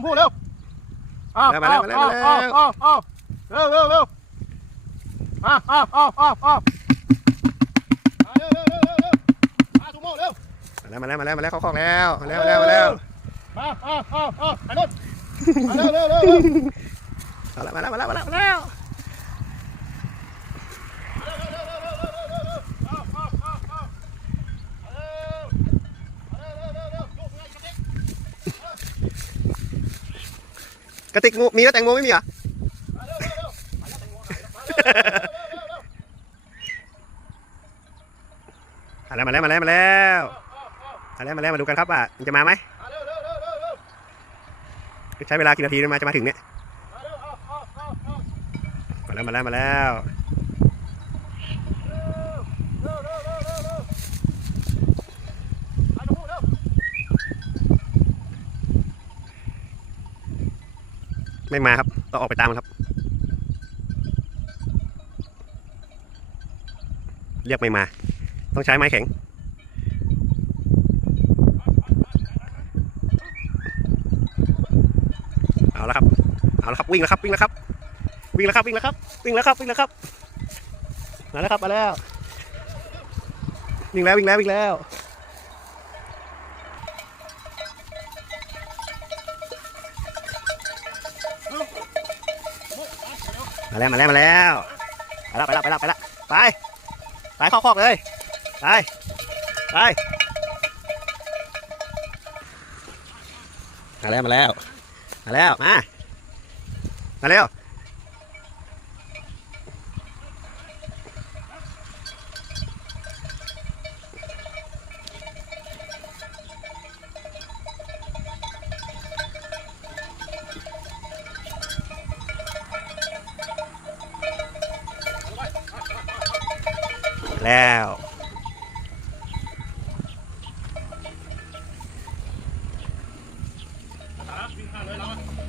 มาชมพู่เร็วอ้าวมาแล้วมาแล้วอ้าวมาแล้ว อ้าวอ้าวเร็วเร็วเร็วอ้าวอ้าวอ้าวอ้าวอ้าวมาเร็วเร็วเร็วเร็วเร็วมาชมพู่เร็วมาแล้วมาแล้วมาแล้วมาแล้วเข้าคอกแล้วมาแล้วมาแล้วมาแล้วมาอ้าวอ้าวอ้าวไปนู่นมาเร็วเร็วเร็วเร็วเอาละมาแล้วมาแล้วมาแล้วมาแล้ว กระติกงูมีแล้วแตงโมไม่มีเหรอมาแล้วมาแล้วมาแล้วมาแล้วมาแล้วมาแล้วมาดูกันครับว่ามันจะมาไหมใช้เวลากี่นาทีมาจะมาถึงเนี่ยมาแล้วมาแล้วมาแล้ว ไม่มาครับต้องออกไปตามมันครับ เรียกไม่มา ต้องใช้ไม้แข็ง เอาละครับ เอาละครับวิ่งแล้วครับวิ่งแล้วครับวิ่งแล้วครับวิ่งแล้วครับวิ่งแล้วครับวิ่งแล้วครับมาแล้วครับมาแล้ววิ่งแล้ววิ่งแล้ววิ่งแล้ว มาแล้วมาแล้วมาแล้วไปแล้วไปแล้วไปแล้วไปแล้วไปไปเข้าคอกเลยไปไปมาแล้วมาแล้วมาแล้วมามาเร็ว แล้ว ครั